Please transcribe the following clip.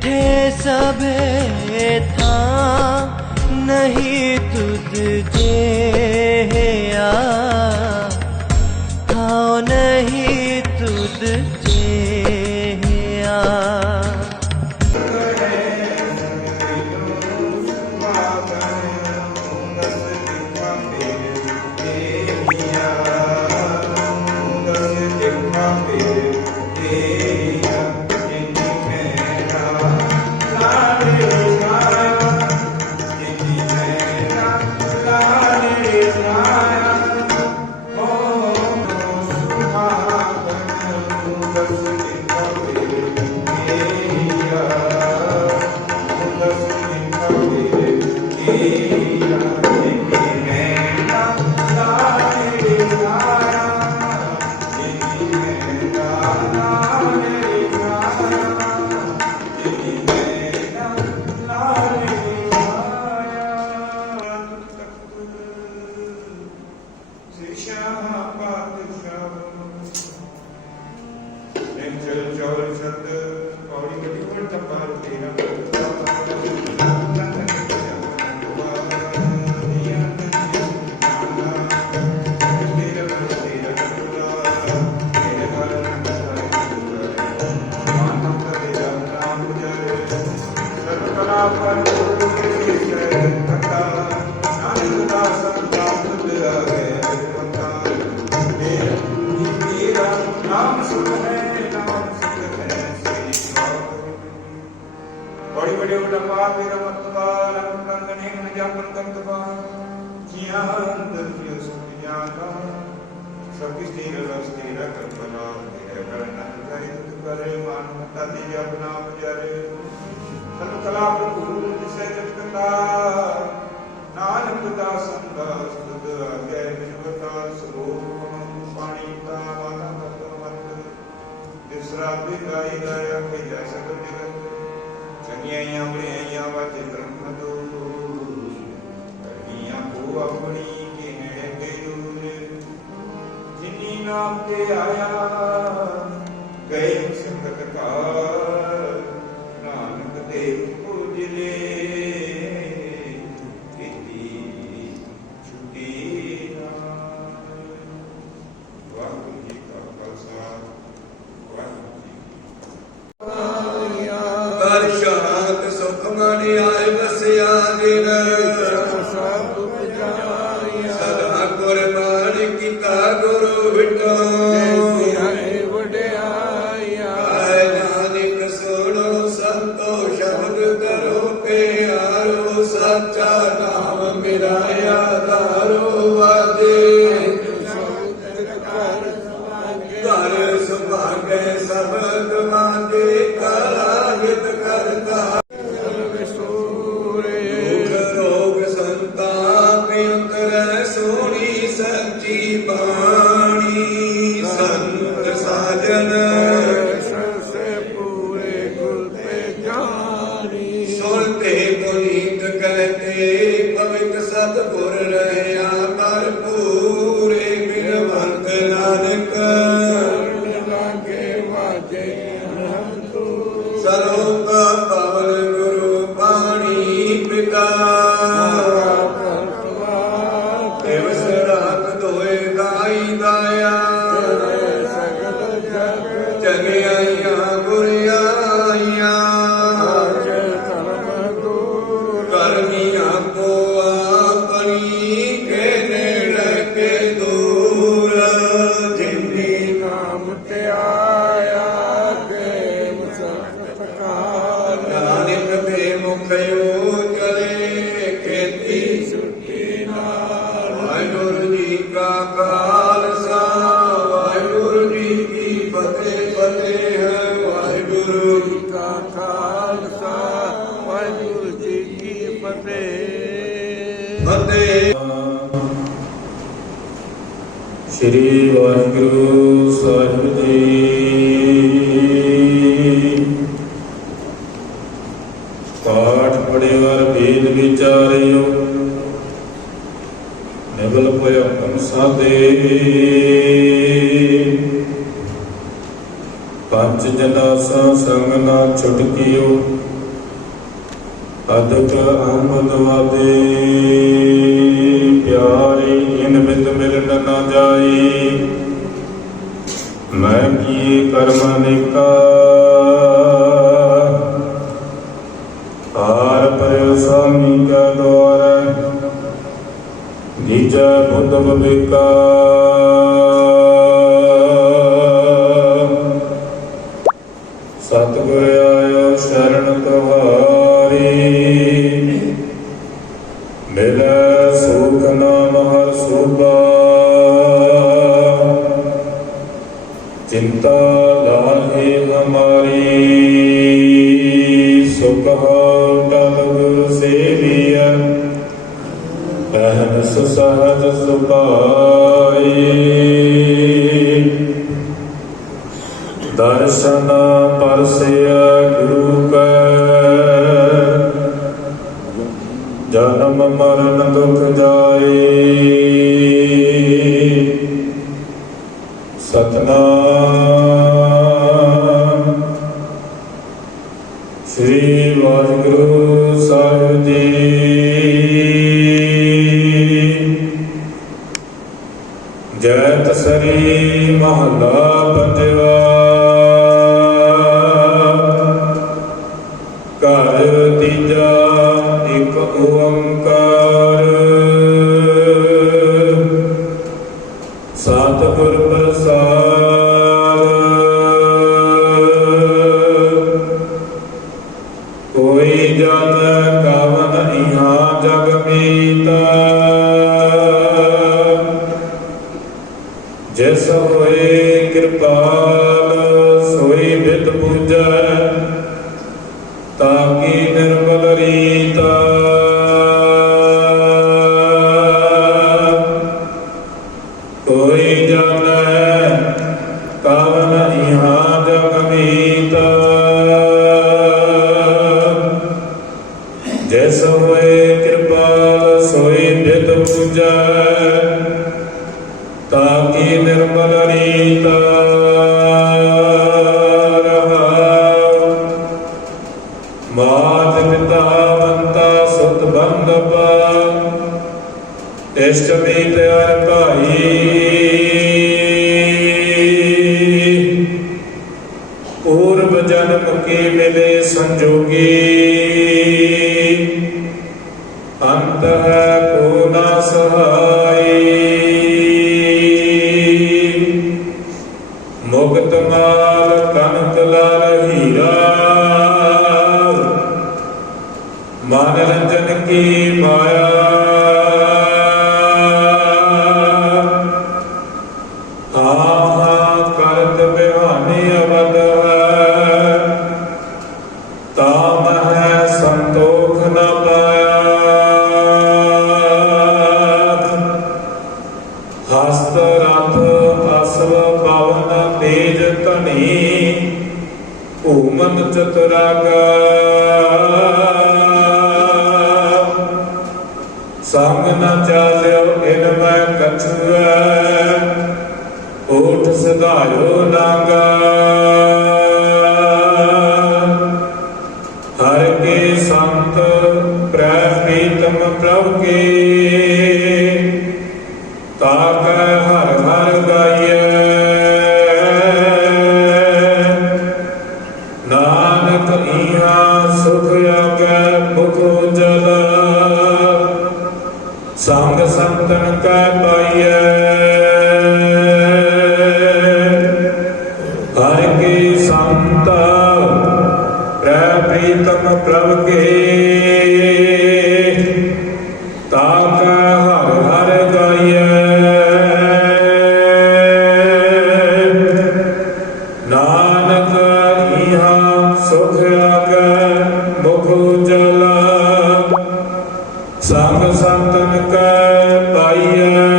ਇਕੱਠੇ ਸਭੇ ਥਾਂ ਨਹੀਂ ਤੁਧ ਪੌੜੀ ਕਦੀ ਕੋਲ ਰੰਗ ਨੇ ਨ ਜਾਪਨ ਕੰਤਵਾ ਜੀਆਂ ਅੰਦਰ ਜਿਉ ਸੁਖ ਜਾਗਾ ਸਭ ਕੀ ਸਥਿਰ ਰਸ ਤੇਰਾ ਕਲਪਨਾ ਤੇਰਾ ਕਰਨਾ ਕਰੇ ਤੁਤ ਕਰੇ, ਮਨ ਮਤਾ ਦੀ ਆਪਣਾ ਬਜਰੇ ਸਤ ਕਲਾ ਪ੍ਰਭੂ ਜਿਸੇ ਜਗਤਾ ਨਾਨਕ ਦਾਸਨ ਦਾਸ ਤੁਧ ਅਗੇ ਬਿਨਵਤਾ ਸਰੂਪ ਪਾਣੀ ਤਾ ਮਾਤਾ ਤਤ ਮਤ ਦਿਸਰਾ ਵੀ ਗਾਈ ਗਾਇਆ ਕਿ ਜੈ ਸਗਲ ਜਗਤ। ਚੰਗੀਆਂ ਆਪਣੀ ਕੇ ਨੇੜੇ ਜਿਨੀ ਨਾਮ ਤੇ ਆਇਆ ਗਏ ਸੰਗਤ ਕਾ ਨਾਨਕ ਤੇ ਉਜਲੇ ਕੀਤੀ ਛੁਟੀ ਨਾਮ ਵਾਹਿਗੁਰੂ ਜੀ ਕਾ ਖਾਲਸਾ ਵਾਹਿਗੁਰੂ ਜੀ ਕੀ ਫਤਿਹ। ਕਰ ਸ਼ਾਂਤ ਸੁਖ ਮਨ ਆਏ ਬਸਿਆ ਦਿਨ Sarunga ਸ੍ਰੀ ਵਾਹਿਗੁਰੂ ਸਾਹਿਬ ਜੀ। ਪਾਠ ਪੜਿਵਾਰ ਵੇਦ ਵਿਚਾਰਿਓ, ਨਿਵਲ ਪਇ ਹਮ ਸਾਦੇ ਪੰਜ ਜਨਾਸਾ ਸੰਗ ਨਾ ਛੁਟਕਿਓ ਅਦਕ ਅਹਮਦ ਵਾਦੇ। ਪਿਆਰੇ ਇਨ ਬਿਦ ਮਿਲਨ ਜਾਈ। ਮੈਂ ਕੀਏ ਕਰਮ ਅਨੇਕਾ ਆਰ ਪਰਿ ਸੁਆਮੀ ਕਾ ਦੁਆਰ ਨੀਚਾ ਬੁੱਧ ਬਵੇਕਾ ਸਤਿਗੁਰ ਆਇਓ ਸ਼ਰਨ ਤੁਹਾਰੀ ਮਿਲੈ ਸੁਖ ਨਾਮ ਚਿੰਤਾ ਲਾਹੇ ਹਮਾਰੀ ਸੁਖ ਟਲ ਸੇਵੀਐ। ਅਹਨਸ ਸਹਜ ਸੁਭਾਈ। ਦਰਸ਼ਨ ਪਰਸਿਆ ਗੁਰੂ ਕੈ। ਜਨਮ ਮਰਨ ਦੁਖ ਜਾਏ। ਸਤਨਾਮ ਸ੍ਰੀ ਵਾਹਿਗੁਰੂ। ਪੂਰਬ ਜਨਮ ਕੇ ਮਿਲੇ ਸੰਜੋਗੀ। ਅੰਤ ਹੈ ਕੋ ਨਾ ਸਹਾਈ ਮੁਕਤ ਮਾਲ ਕਨਕ ਲਾਲ ਹੀਰਾ। ਮਨ ਰੰਜਨ ਕੀ ਮਾਇਆ। ਅਸਵ ਪਵਨ ਤੇਜ ਧਨੀ ਭੂਮਨ ਚਤੁਰਾਗਾ। ਸੰਗ ਨ ਚਾਲਿਓ ਇਨ ਮੈਂ ਕਛੁਐ ਓਠ ਸਦਾਇਓ ਨਾਗਾ। ਕਮ ਪ੍ਰਭ ਕੇ ਤਾਕ ਹਰ ਹਰ ਗਾਇ ਨਾਨਕ ਇਹਾ ਸੁਖ ਅਗੈ ਮੁਖ ਉਜਲਾ। ਸੰਗ ਸੰਤਨ ਕੈ ਪਾਈਐ।